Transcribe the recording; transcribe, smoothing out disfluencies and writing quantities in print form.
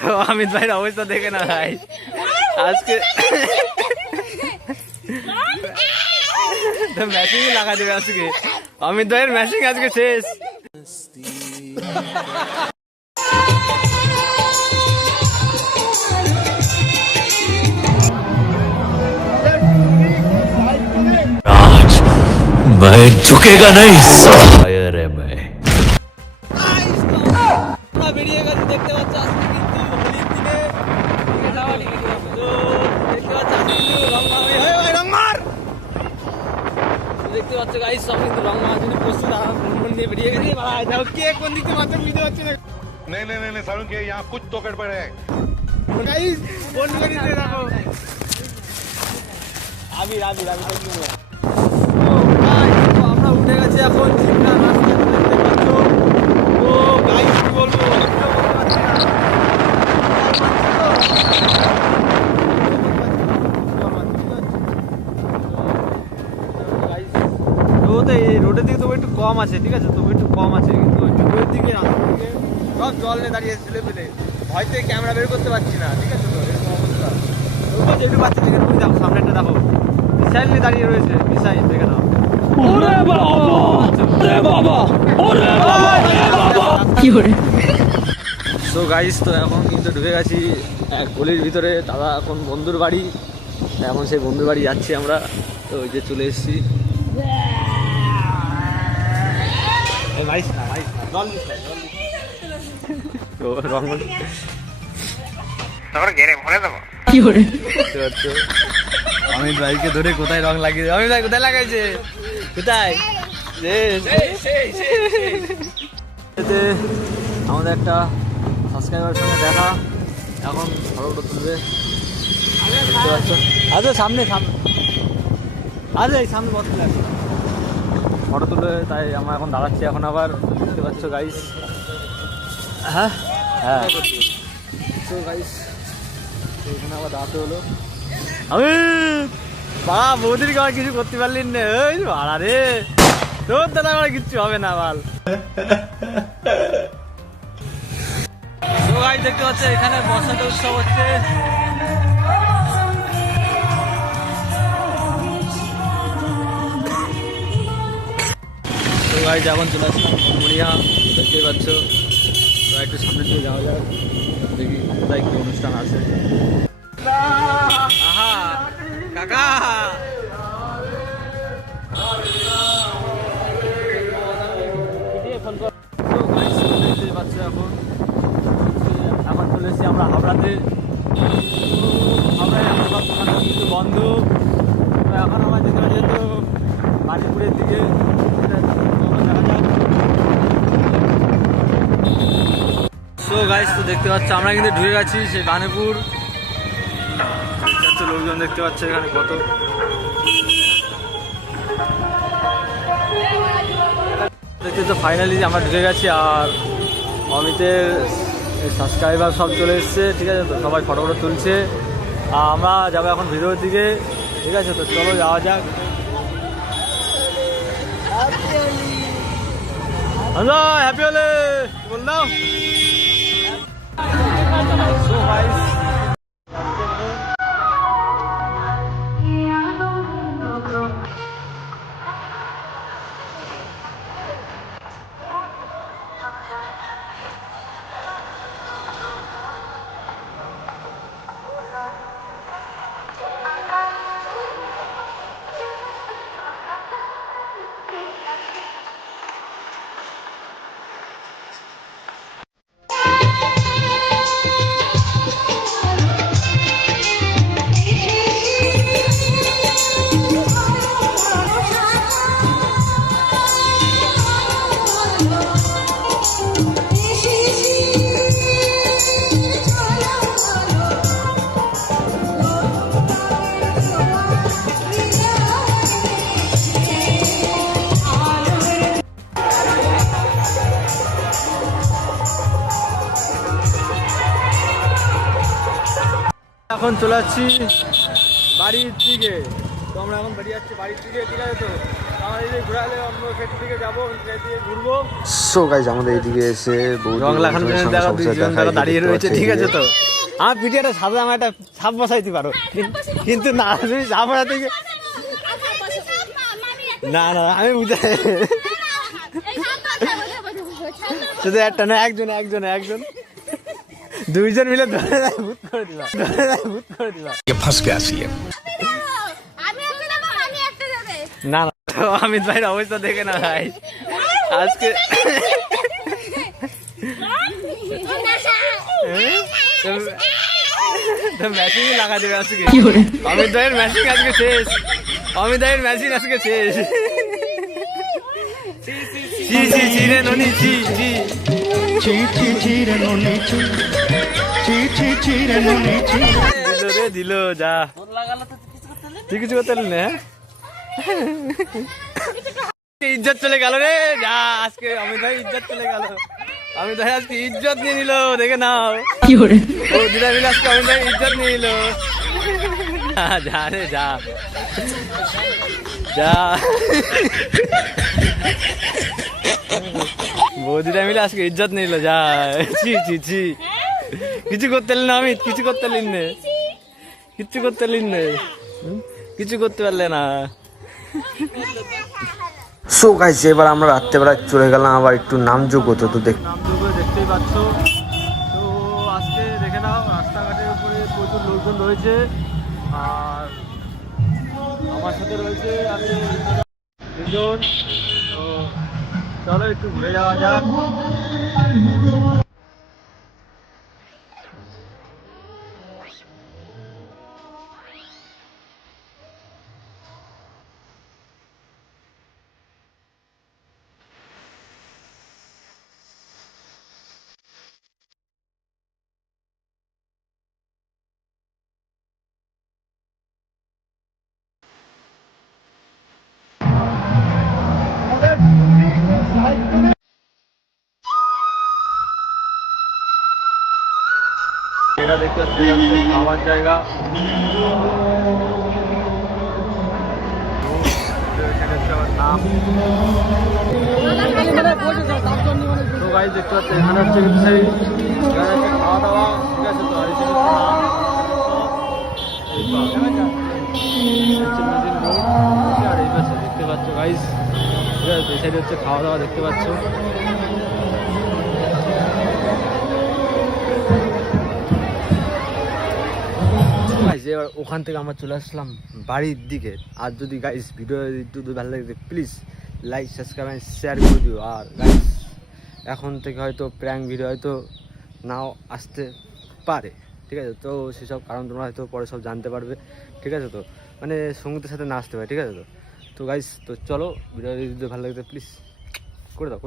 তো অমিত ভাইয়ের অবস্থা দেখে না ভাই, আজকে তো ম্যাচিং লাগা দেবে আজকে, অমিত ভাইয়ের ম্যাচিং আজকে শেষ। मैं झुकेगा नहीं, शायर है मैं। বেরিয়ে গেছে দেখতে পাচ্ছ আজকে কিন্তু হোলির দিনে দেখতে পাচ্ছ দেখতে পাচ্ছ গাইস সব কিন্তু রং মারার জন্য প্রস্তুত মন দিয়ে বেরিয়ে গেছে। যাও কে কোন দিকে মাত্র বুঝতে পারছি না। नहीं नहीं नहीं सारुण के यहाँ कुछ तो गड़बड़ है গাইস ফোন করে দিতে রাখো আবির আবির আমি তো নিব। ও গাইস তো আমরা উঠে গেছি এখন চিন্তা রাস্তা দেখতে পাচ্ছ। ও গাইস কি বলবো একটু বলতে পারছি না। রোডের দিকে তবু একটু কম আছে, ঠিক আছে তবু একটু কম আছে, কিন্তু জুয়ের দিকে রাস্তার দিকে সব জল নিয়ে দাঁড়িয়ে ছেলে পেলে হয়তো ক্যামেরা বের করতে পারছি না, ঠিক আছে তো এরকম অবস্থা। একটু পাচ্ছি যেখানে তুমি দেখো সামনে একটা দেখো মিসাইল নিয়ে দাঁড়িয়ে রয়েছে, মিসাইল দেখে নাও। সো গাইস তো এখন কিন্তু ঢুকে গেছি এক গলির ভিতরে, দাদা এখন বন্ধুর বাড়ি, এখন সেই বন্ধুর বাড়ি যাচ্ছি আমরা। তো ওই যে চলে এসেছি। অমিত ভাইকে ধরে কোথায় রং লাগিয়েছে, অমিত ভাই কোথায় লাগাইছে, কোথায় আমাদের একটা সাবস্ক্রাইবার সঙ্গে দেখা, এখন ফটোটা তুলবে দেখতে পাচ্ছ। আচ্ছা সামনে সামনে আরে এই সামনে বসে লাগছে ফটো তুলে, তাই আমরা এখন দাঁড়াচ্ছি এখন আবার দেখতে পাচ্ছ গাইস। হ্যাঁ হ্যাঁ তো গাইস এখানে আবার দাঁড়াতে হলো। আমি বাবা বৌদির গায়ে কিছু করতে পারলি না, ওই বাড়া রে তোর দাদা করে কিচ্ছু হবে না বাল। তো গাইস দেখতে পাচ্ছ এখানে বর্ষাতে উৎসব হচ্ছে। তো গাইস এখন চলে আসলাম মরিয়া, দেখতেই পাচ্ছ। তো একটু সামনের দিকে যাওয়া যাক, দেখি কোথায় কি অনুষ্ঠান আছে। আহা কাকা দেখতেই পাচ্ছ এখন চলে এসেছি আমরা হাবড়াতে। হাবড়ায় এখন সব দোকান কিন্তু বন্ধ। তো এখন আমার যেতে হবে যেহেতু বালিপুরের দিকে, সো গাইস তো দেখতে পাচ্ছ আমরা কিন্তু ঢুকে গেছি সেই বানেপুর। লোকজন দেখতে পাচ্ছ এখানে কত, দেখতে তো ফাইনালি আমরা ঢুকে গেছি। আর অমিতের সাবস্ক্রাইবার সব চলে এসছে, ঠিক আছে তো সবাই ফটো ফটো তুলছে। আর আমরা যাবো এখন ভিডিওর দিকে, ঠিক আছে তো চলো যাওয়া যাক। হ্যাপি হলে বললাম। এখন চলে যাচ্ছি বাড়ির দিকে। তো আমরা এখন বেরিয়ে যাচ্ছি বাড়ির দিকে, ঠিক আছে তো আমার এই যে ঘোরালে অন্য সেট দিকে যাবো, সেট দিকে ঘুরবো। সো গাইস আমাদের এইদিকে এসে রং লাগানোর জন্য দেখো দুইজন দেখো দাঁড়িয়ে রয়েছে, ঠিক আছে তো? আমার পিঠিটা সাথে আমার একটা সাপ বসাইতে পারো, কিন্তু না তুমি সাপ বসাতে গিয়ে না না আমি বুঝে শুধু একটা না, একজন দুইজন মিলে ধরে ভূত করে দিবা, ভূত করে দিবা। না না অমিত ভাইয়ের অবস্থা দেখে না ভাই আজকে মেশিন লাগা দেবে আজকে। অমিত ভাইয়ের মেশিন আজকে শেষ, অমিত ভাইয়ের মেশিন আজকে শেষ। রে ননি দিল যা তুই কিছু করতে পারলি না। ইজ্জত চলে গেল রে, যা আজকে অমিত ভাই ইজ্জত চলে গেল। অমিত ভাই আজকে ইজ্জত নিয়ে নিল, দেখে নাও ও দিদা মিলে আজকে অমিত ভাই ইজ্জত নিয়ে নিল। যা রে যা যা, বৌদিরা মিলে আজকে ইজ্জত নিল, যা ছি ছি ছি। কিছু করতে পারলি না অমিত, কিছু করতে পারলি না, কিচ্ছু করতে পারলি না, কিছু করতে পারলে না। সো গাইস এবার আমরা রাত্রেবেলা চলে গেলাম আবার একটু নামযোগ্য তো নামযোগ্য দেখতেই পাচ্ছ। তো আজকে দেখে নাও রাস্তাঘাটের উপরে প্রচুর লোকজন রয়েছে, আর আমার সাথে রয়েছে আমি দুজন। তো চলো একটু ঘুরে যাওয়া যাক। এটা দেখতে পাচ্ছি খাওয়ার জায়গা, নাম তো গাইস দেখতে পাচ্ছি এখানে হচ্ছে কিন্তু সেই খাওয়া দাওয়া, ঠিক আছে তো? আর এখানে আর এই পাশে দেখতে পাচ্ছ গাইস, ঠিক আছে? এই সাইডে হচ্ছে খাওয়া দাওয়া দেখতে পাচ্ছ। এবার ওখান থেকে আমরা চলে আসলাম বাড়ির দিকে। আর যদি গাইস ভিডিও যদি ভালো লাগে please like subscribe and share করে দিও। আর গাইস এখন থেকে হয়তো প্র্যাঙ্ক ভিডিও হয়তো নাও আসতে পারে, ঠিক আছে? তো সেসব কারণ তোমরা হয়তো পরে সব জানতে পারবে, ঠিক আছে তো? মানে সঙ্গীতের সাথে নাচতে পারে, ঠিক আছে তো? তো গাইস তো চলো ভিডিও যদি ভালো লাগে প্লিজ করে দাও।